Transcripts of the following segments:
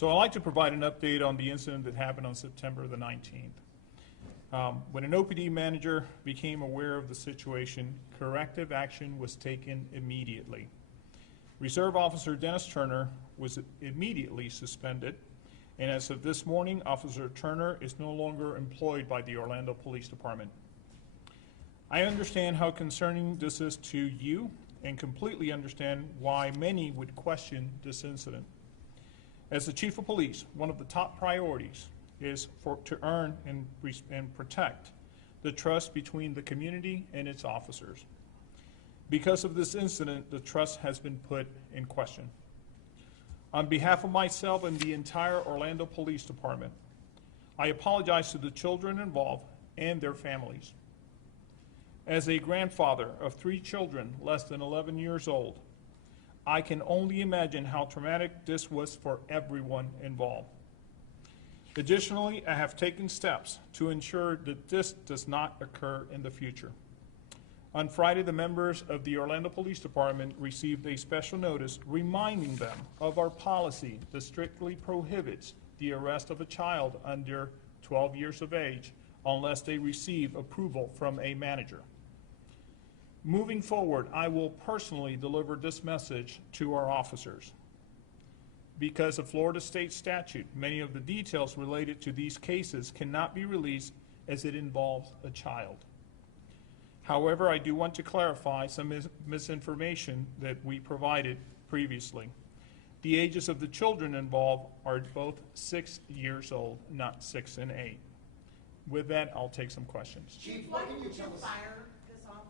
So I'd like to provide an update on the incident that happened on September the 19th. When an OPD manager became aware of the situation, corrective action was taken immediately. Reserve Officer Dennis Turner was immediately suspended, and as of this morning, Officer Turner is no longer employed by the Orlando Police Department. I understand how concerning this is to you and completely understand why many would question this incident. As the Chief of Police, one of the top priorities is to earn and protect the trust between the community and its officers. Because of this incident, the trust has been put in question. On behalf of myself and the entire Orlando Police Department, I apologize to the children involved and their families. As a grandfather of 3 children less than 11 years old, I can only imagine how traumatic this was for everyone involved. Additionally, I have taken steps to ensure that this does not occur in the future. On Friday, the members of the Orlando Police Department received a special notice reminding them of our policy that strictly prohibits the arrest of a child under 12 years of age unless they receive approval from a manager. Moving forward, I will personally deliver this message to our officers. Because of Florida state statute, many of the details related to these cases cannot be released as it involves a child. However, I do want to clarify some misinformation that we provided previously. The ages of the children involved are both 6 years old, not 6 and 8. With that, I'll take some questions. Chief, what can you tell us? Fire this officer?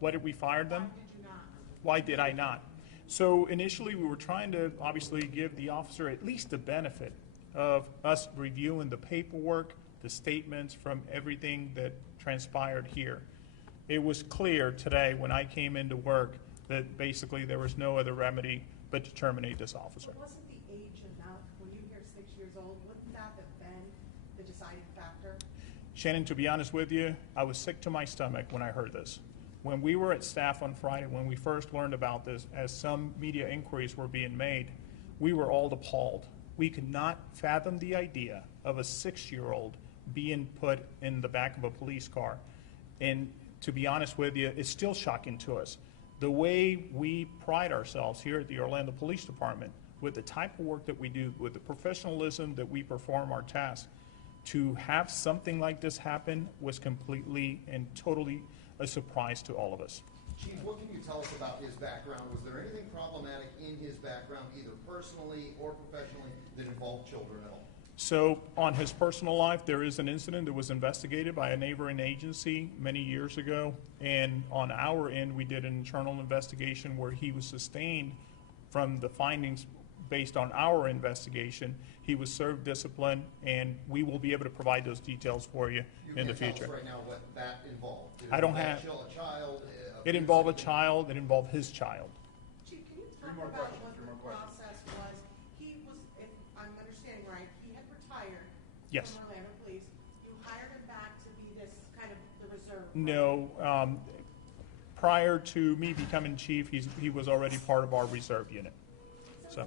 Why did we fire them? Why did you not? Why did I not? So initially, we were trying to obviously give the officer at least the benefit of us reviewing the paperwork, the statements from everything that transpired here. It was clear today when I came into work that basically there was no other remedy but to terminate this officer. But wasn't the age enough? When you hear 6 years old, wouldn't that have been the deciding factor? Shannon, to be honest with you, I was sick to my stomach when I heard this. When we were at staff on Friday, when we first learned about this, as some media inquiries were being made, we were all appalled. We could not fathom the idea of a 6-year-old being put in the back of a police car. And to be honest with you, it's still shocking to us. The way we pride ourselves here at the Orlando Police Department, with the type of work that we do, with the professionalism that we perform our tasks, to have something like this happen was completely and totally a surprise to all of us. Chief, what can you tell us about his background? Was there anything problematic in his background, either personally or professionally, that involved children at all? So on his personal life, there is an incident that was investigated by a neighboring agency many years ago. And on our end, we did an internal investigation where he was sustained from the findings based on our investigation. He was served discipline, and we will be able to provide those details for you in the future. You can't tell us right now what that involved. I don't have. A child? It involved a child. It involved his child. Chief, can you talk about what the process was? He was, if I'm understanding right, he had retired Yes. from Orlando Police. You hired him back to be this kind of the reserve. No. Prior to me becoming chief, he was already part of our reserve unit. So.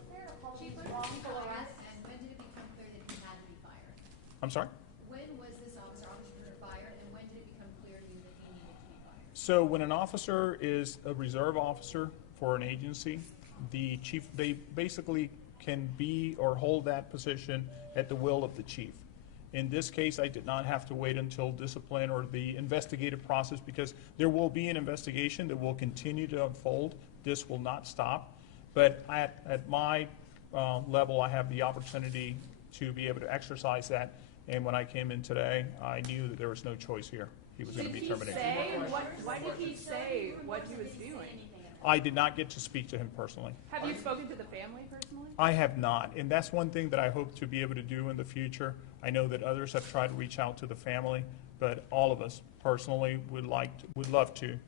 Chief, when was the arrest, and when did it become clear that he had to be fired? I'm sorry? When was this officer fired, and when did it become clear to you that he needed to be fired? So when an officer is a reserve officer for an agency, the chief, they basically can be or hold that position at the will of the chief. In this case, I did not have to wait until discipline or the investigative process, because there will be an investigation that will continue to unfold. This will not stop. But at my level, I have the opportunity to be able to exercise that. And when I came in today, I knew that there was no choice here. He was going to be terminated. Why did he say what he was doing? I did not get to speak to him personally. Have you spoken to the family personally? I have not, and that's one thing that I hope to be able to do in the future. I know that others have tried to reach out to the family, but all of us personally would love to